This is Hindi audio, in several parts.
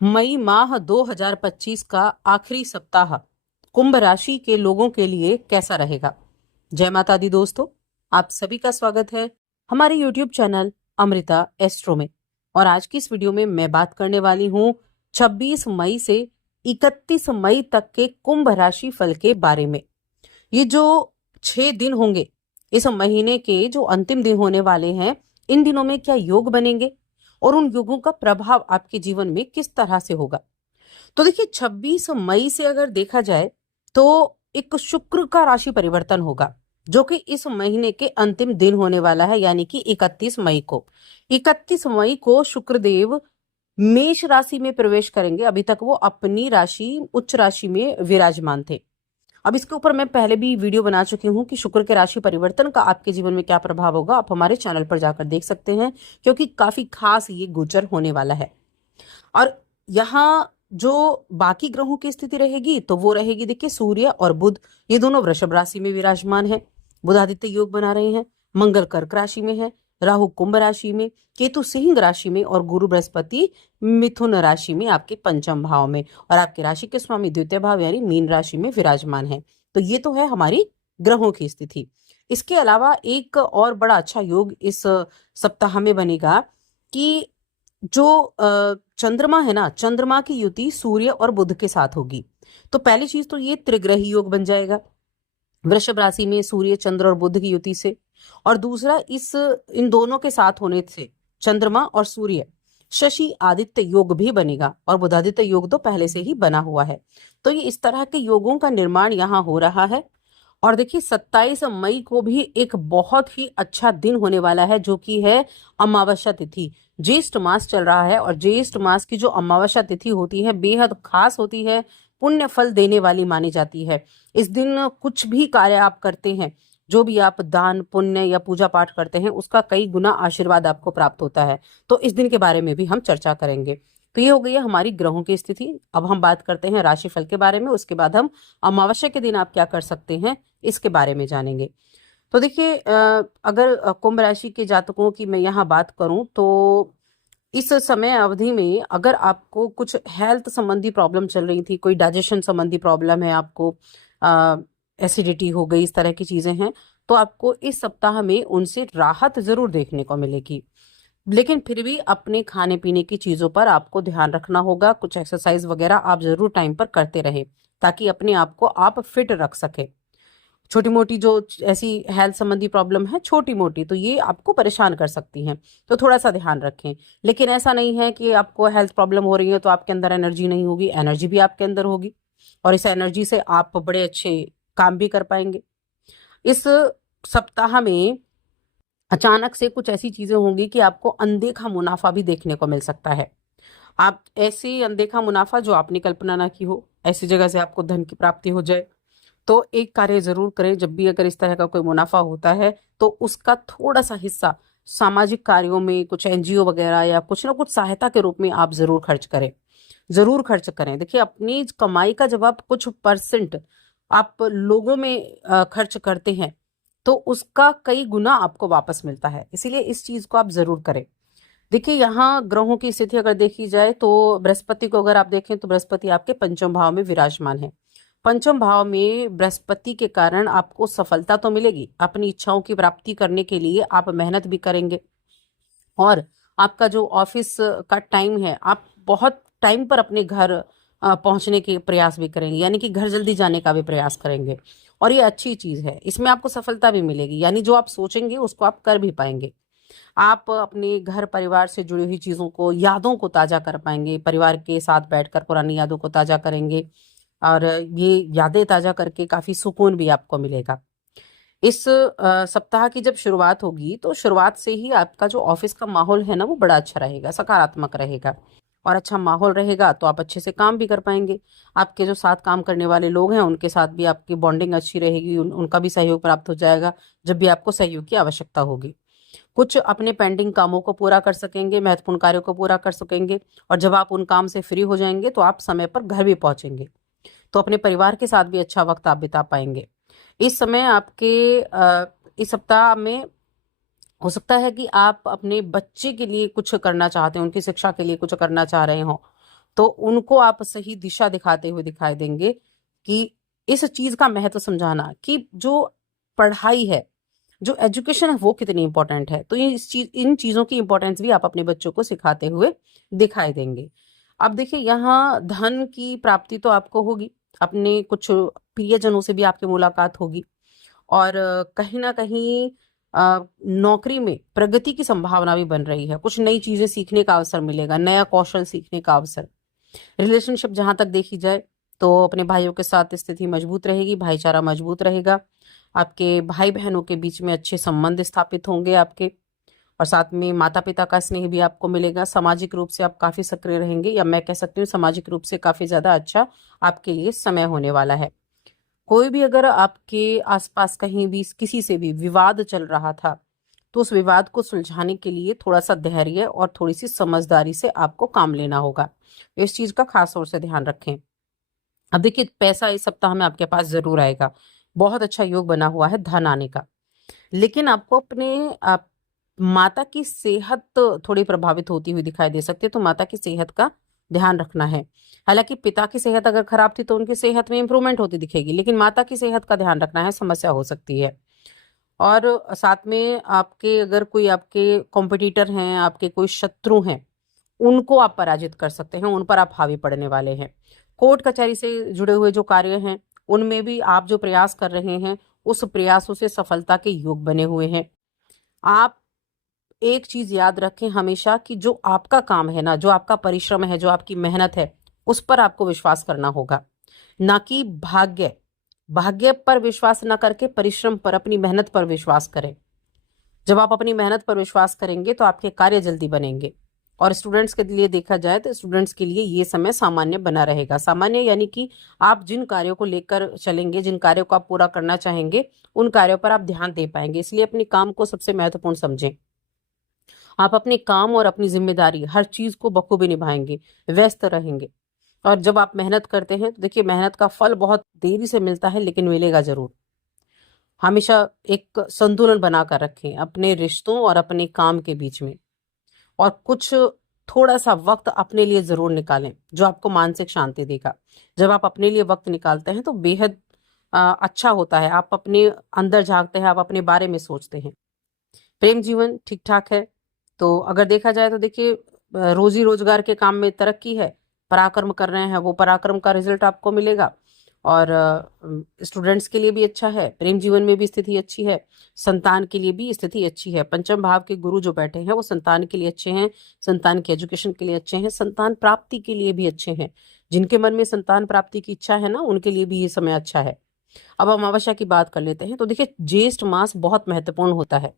मई माह 2025 का आखिरी सप्ताह कुंभ राशि के लोगों के लिए कैसा रहेगा। जय माता दी दोस्तों, आप सभी का स्वागत है हमारे YouTube चैनल अमृता एस्ट्रो में। और आज की इस वीडियो में मैं बात करने वाली हूँ 26 मई से 31 मई तक के कुंभ राशि फल के बारे में। ये जो 6 दिन होंगे, इस महीने के जो अंतिम दिन होने वाले हैं, इन दिनों में क्या योग बनेंगे और उन योगों का प्रभाव आपके जीवन में किस तरह से होगा। तो देखिए, 26 मई से अगर देखा जाए तो एक शुक्र का राशि परिवर्तन होगा, जो कि इस महीने के अंतिम दिन होने वाला है, यानी कि 31 मई को। 31 मई को शुक्रदेव मेष राशि में प्रवेश करेंगे। अभी तक वो अपनी राशि उच्च राशि में विराजमान थे। अब इसके ऊपर मैं पहले भी वीडियो बना चुकी हूँ कि शुक्र के राशि परिवर्तन का आपके जीवन में क्या प्रभाव होगा। आप हमारे चैनल पर जाकर देख सकते हैं, क्योंकि काफी खास ये गोचर होने वाला है। और यहाँ जो बाकी ग्रहों की स्थिति रहेगी तो वो रहेगी, देखिए, सूर्य और बुध, ये दोनों वृषभ राशि में विराजमान है। बुधादित्य योग बना रहे हैं। मंगल कर्क राशि में है, राहु कुंभ राशि में, केतु सिंह राशि में और गुरु बृहस्पति मिथुन राशि में, आपके पंचम भाव में। और आपके राशि के स्वामी द्वितीय भाव यानी मीन राशि में विराजमान है। तो ये तो है हमारी ग्रहों की स्थिति। इसके अलावा एक और बड़ा अच्छा योग इस सप्ताह में बनेगा कि जो चंद्रमा है ना, चंद्रमा की युति सूर्य और बुध के साथ होगी। तो पहली चीज तो ये त्रिग्रही योग बन जाएगा वृषभ राशि में सूर्य चंद्र और बुध की युति से। और दूसरा, इस इन दोनों के साथ होने से चंद्रमा और सूर्य शशि आदित्य योग भी बनेगा, और बुधादित्य योग तो पहले से ही बना हुआ है। तो ये इस तरह के योगों का निर्माण यहाँ हो रहा है। और देखिए, 27 मई को भी एक बहुत ही अच्छा दिन होने वाला है, जो कि है अमावस्या तिथि। ज्येष्ठ मास चल रहा है और ज्येष्ठ मास की जो अमावस्या तिथि होती है बेहद खास होती है, पुण्य फल देने वाली मानी जाती है। इस दिन कुछ भी कार्य आप करते हैं, जो भी आप दान पुण्य या पूजा पाठ करते हैं, उसका कई गुना आशीर्वाद आपको प्राप्त होता है। तो इस दिन के बारे में भी हम चर्चा करेंगे। तो ये हो गई है हमारी ग्रहों की स्थिति। अब हम बात करते हैं राशिफल के बारे में। उसके बाद हम अमावस्या के दिन आप क्या कर सकते हैं इसके बारे में जानेंगे। तो देखिए, अगर कुंभ राशि के जातकों की मैं यहाँ बात करूं तो इस समय अवधि में अगर आपको कुछ हेल्थ संबंधी प्रॉब्लम चल रही थी, कोई डाइजेशन संबंधी प्रॉब्लम है, आपको एसिडिटी हो गई, इस तरह की चीजें हैं, तो आपको इस सप्ताह में उनसे राहत जरूर देखने को मिलेगी। लेकिन फिर भी अपने खाने पीने की चीजों पर आपको ध्यान रखना होगा। कुछ एक्सरसाइज वगैरह आप जरूर टाइम पर करते रहे, ताकि अपने आप को आप फिट रख सके। छोटी मोटी जो ऐसी हेल्थ संबंधी प्रॉब्लम है, छोटी मोटी, तो ये आपको परेशान कर सकती हैं, तो थोड़ा सा ध्यान रखें। लेकिन ऐसा नहीं है कि आपको हेल्थ प्रॉब्लम हो रही है तो आपके अंदर एनर्जी नहीं होगी। एनर्जी भी आपके अंदर होगी, और इस एनर्जी से आप बड़े अच्छे काम भी कर पाएंगे। इस सप्ताह में अचानक से कुछ ऐसी चीजें होंगी कि आपको अनदेखा मुनाफा भी देखने को मिल सकता है। आप ऐसी अनदेखा मुनाफा जो आपने कल्पना ना की हो, ऐसी जगह से आपको धन की प्राप्ति हो जाए। तो एक कार्य जरूर करें, जब भी अगर इस तरह का कोई मुनाफा होता है तो उसका थोड़ा सा हिस्सा सामाजिक कार्यों में, कुछ एनजीओ वगैरह या कुछ ना कुछ सहायता के रूप में आप जरूर खर्च करें। जरूर खर्च करें। देखिए, अपनी कमाई का जब आप कुछ परसेंट आप लोगों में खर्च करते हैं, तो उसका कई गुना आपको वापस मिलता है। इसीलिए इस चीज को आप जरूर करें। देखिए, यहाँ ग्रहों की स्थिति अगर देखी जाए तो बृहस्पति को अगर आप देखें तो बृहस्पति आपके पंचम भाव में विराजमान है। पंचम भाव में बृहस्पति के कारण आपको सफलता तो मिलेगी। अपनी इच्छाओं की प्राप्ति करने के लिए आप मेहनत भी करेंगे, और आपका जो ऑफिस का टाइम है, आप बहुत टाइम पर अपने घर पहुंचने के प्रयास भी करेंगे, यानी कि घर जल्दी जाने का भी प्रयास करेंगे। और ये अच्छी चीज है, इसमें आपको सफलता भी मिलेगी, यानी जो आप सोचेंगे उसको आप कर भी पाएंगे। आप अपने घर परिवार से जुड़ी हुई चीजों को, यादों को ताजा कर पाएंगे। परिवार के साथ बैठकर पुरानी यादों को ताजा करेंगे, और ये यादें ताजा करके काफी सुकून भी आपको मिलेगा। इस सप्ताह की जब शुरुआत होगी तो शुरुआत से ही आपका जो ऑफिस का माहौल है ना, वो बड़ा अच्छा रहेगा, सकारात्मक रहेगा। और अच्छा माहौल रहेगा तो आप अच्छे से काम भी कर पाएंगे। आपके जो साथ काम करने वाले लोग हैं उनके साथ भी आपकी बॉन्डिंग अच्छी रहेगी, उनका भी सहयोग प्राप्त हो जाएगा जब भी आपको सहयोग की आवश्यकता होगी। कुछ अपने पेंडिंग कामों को पूरा कर सकेंगे, महत्वपूर्ण कार्यों को पूरा कर सकेंगे। और जब आप उन काम से फ्री हो जाएंगे तो आप समय पर घर भी पहुंचेंगे, तो अपने परिवार के साथ भी अच्छा वक्त आप बिता पाएंगे। इस समय आपके इस सप्ताह में हो सकता है कि आप अपने बच्चे के लिए कुछ करना चाहते हो, उनकी शिक्षा के लिए कुछ करना चाह रहे हो। तो उनको आप सही दिशा दिखाते हुए दिखाई देंगे कि इस चीज का महत्व समझाना कि जो पढ़ाई है, जो एजुकेशन है वो कितनी इंपॉर्टेंट है। तो इन चीजों की इंपॉर्टेंस भी आप अपने बच्चों को सिखाते हुए दिखाई देंगे। अब देखिए, यहाँ धन की प्राप्ति तो आपको होगी, अपने कुछ प्रियजनों से भी आपकी मुलाकात होगी, और कहीं ना कहीं नौकरी में प्रगति की संभावना भी बन रही है। कुछ नई चीजें सीखने का अवसर मिलेगा, नया कौशल सीखने का अवसर। रिलेशनशिप जहां तक देखी जाए तो अपने भाइयों के साथ स्थिति मजबूत रहेगी, भाईचारा मजबूत रहेगा, आपके भाई बहनों के बीच में अच्छे संबंध स्थापित होंगे आपके, और साथ में माता पिता का स्नेह भी आपको मिलेगा। सामाजिक रूप से आप काफी सक्रिय रहेंगे, या मैं कह सकती हूँ सामाजिक रूप से काफी ज्यादा अच्छा आपके लिए समय होने वाला है। कोई भी अगर आपके आसपास कहीं भी किसी से भी विवाद चल रहा था, तो उस विवाद को सुलझाने के लिए थोड़ा सा धैर्य और थोड़ी सी समझदारी से आपको काम लेना होगा। इस चीज का खास तौर से ध्यान रखें। अब देखिए, पैसा इस सप्ताह में आपके पास जरूर आएगा, बहुत अच्छा योग बना हुआ है धन आने का। लेकिन आपको अपने माता की सेहत थोड़ी प्रभावित होती हुई दिखाई दे सकती है, तो माता की सेहत का ध्यान रखना है। हालांकि पिता की सेहत अगर खराब थी तो उनकी सेहत में इंप्रूवमेंट होती दिखेगी, लेकिन माता की सेहत का ध्यान रखना है, समस्या हो सकती है। और साथ में आपके अगर कोई आपके कॉम्पिटिटर हैं, आपके कोई शत्रु हैं, उनको आप पराजित कर सकते हैं, उन पर आप हावी पड़ने वाले हैं। कोर्ट कचहरी से जुड़े हुए जो कार्य हैं, उनमें भी आप जो प्रयास कर रहे हैं, उस प्रयासों से सफलता के योग बने हुए हैं। आप एक चीज याद रखें हमेशा कि जो आपका काम है ना, जो आपका परिश्रम है, जो आपकी मेहनत है, उस पर आपको विश्वास करना होगा, ना कि भाग्य। भाग्य पर विश्वास ना करके परिश्रम पर, अपनी मेहनत पर विश्वास करें। जब आप अपनी मेहनत पर विश्वास करेंगे तो आपके कार्य जल्दी बनेंगे। और स्टूडेंट्स के लिए देखा जाए तो स्टूडेंट्स के लिए ये समय सामान्य बना रहेगा। सामान्य यानी कि आप जिन कार्यों को लेकर चलेंगे, जिन कार्यों को आप पूरा करना चाहेंगे, उन कार्यों पर आप ध्यान दे पाएंगे। इसलिए अपने काम को सबसे महत्वपूर्ण समझें। आप अपने काम और अपनी जिम्मेदारी हर चीज को बखूबी निभाएंगे, व्यस्त रहेंगे। और जब आप मेहनत करते हैं तो देखिए, मेहनत का फल बहुत देरी से मिलता है, लेकिन मिलेगा जरूर। हमेशा एक संतुलन बनाकर रखें अपने रिश्तों और अपने काम के बीच में, और कुछ थोड़ा सा वक्त अपने लिए जरूर निकालें जो आपको मानसिक शांति देगा। जब आप अपने लिए वक्त निकालते हैं तो बेहद अच्छा होता है। आप अपने अंदर झांकते हैं, आप अपने बारे में सोचते हैं। प्रेम जीवन ठीक ठाक है। तो अगर देखा जाए तो देखिए, रोजी रोजगार के काम में तरक्की है, पराक्रम कर रहे हैं, वो पराक्रम का रिजल्ट आपको मिलेगा। और स्टूडेंट्स के लिए भी अच्छा है, प्रेम जीवन में भी स्थिति अच्छी है, संतान के लिए भी स्थिति अच्छी है। पंचम भाव के गुरु जो बैठे हैं वो संतान के लिए अच्छे हैं, संतान के एजुकेशन के लिए अच्छे हैं, संतान प्राप्ति के लिए भी अच्छे हैं। जिनके मन में संतान प्राप्ति की इच्छा है ना, उनके लिए भी ये समय अच्छा है। अब अमावस्या की बात कर लेते हैं। तो देखिए, ज्येष्ठ मास बहुत महत्वपूर्ण होता है,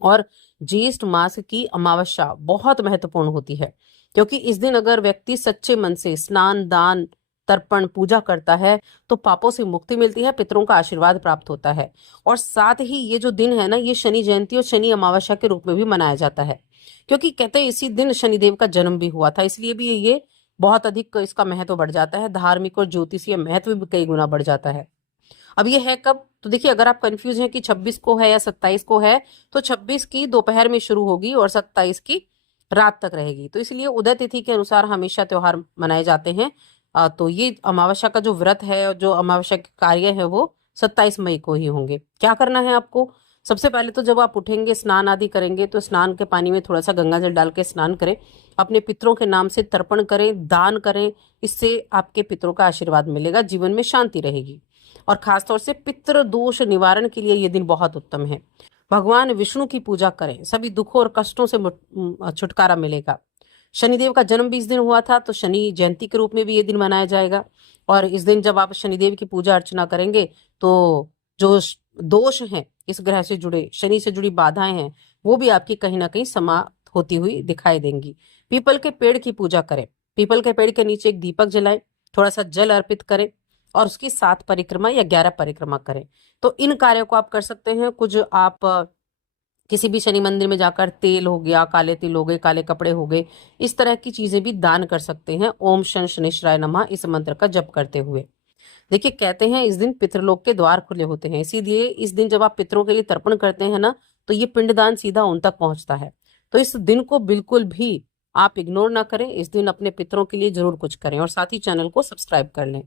और ज्येष्ठ मास की अमावस्या बहुत महत्वपूर्ण होती है, क्योंकि इस दिन अगर व्यक्ति सच्चे मन से स्नान, दान, तर्पण, पूजा करता है तो पापों से मुक्ति मिलती है, पितरों का आशीर्वाद प्राप्त होता है। और साथ ही ये जो दिन है ना, ये शनि जयंती और शनि अमावस्या के रूप में भी मनाया जाता है, क्योंकि कहते हैं इसी दिन शनिदेव का जन्म भी हुआ था, इसलिए भी ये बहुत अधिक इसका महत्व बढ़ जाता है। धार्मिक और ज्योतिषीय महत्व भी कई गुना बढ़ जाता है। अब ये है कब? तो देखिए, अगर आप कंफ्यूज हैं कि 26 को है या 27 को है, तो 26 की दोपहर में शुरू होगी और 27 की रात तक रहेगी। तो इसलिए उदय तिथि के अनुसार हमेशा त्योहार मनाए जाते हैं। तो ये अमावस्या का जो व्रत है और जो अमावस्या के कार्य है वो 27 मई को ही होंगे। क्या करना है आपको? सबसे पहले तो जब आप उठेंगे, स्नान आदि करेंगे, तो स्नान के पानी में थोड़ा सा गंगा जल डाल के स्नान करें, अपने पितरों के नाम से तर्पण करें, दान करें। इससे आपके पितरों का आशीर्वाद मिलेगा, जीवन में शांति रहेगी। और खासतौर से पितृ दोष निवारण के लिए ये दिन बहुत उत्तम है। भगवान विष्णु की पूजा करें, सभी दुखों और कष्टों से छुटकारा मिलेगा। शनिदेव का जन्म भी इस दिन हुआ था, तो शनि जयंती के रूप में भी ये दिन मनाया जाएगा। और इस दिन जब आप शनिदेव की पूजा अर्चना करेंगे तो जो दोष हैं, इस ग्रह से जुड़े, शनि से जुड़ी बाधाएं हैं, वो भी आपकी कहीं ना कहीं समाप्त होती हुई दिखाई देंगी। पीपल के पेड़ की पूजा करें, पीपल के पेड़ के नीचे एक दीपक जलाएं, थोड़ा सा जल अर्पित करें, और उसकी 7 परिक्रमा या 11 परिक्रमा करें। तो इन कार्यों को आप कर सकते हैं। कुछ आप किसी भी शनि मंदिर में जाकर तेल हो गया, काले तिल हो गए, काले कपड़े हो गए, इस तरह की चीजें भी दान कर सकते हैं। ओम शं शनिश्चराय नमः इस मंत्र का जप करते हुए। देखिए, कहते हैं इस दिन पितृलोक के द्वार खुले होते हैं, इसीलिए इस दिन जब आप पितरों के लिए तर्पण करते हैं ना, तो ये पिंडदान सीधा उन तक पहुंचता है। तो इस दिन को बिल्कुल भी आप इग्नोर ना करें, इस दिन अपने पितरों के लिए जरूर कुछ करें और साथ ही चैनल को सब्सक्राइब कर लें।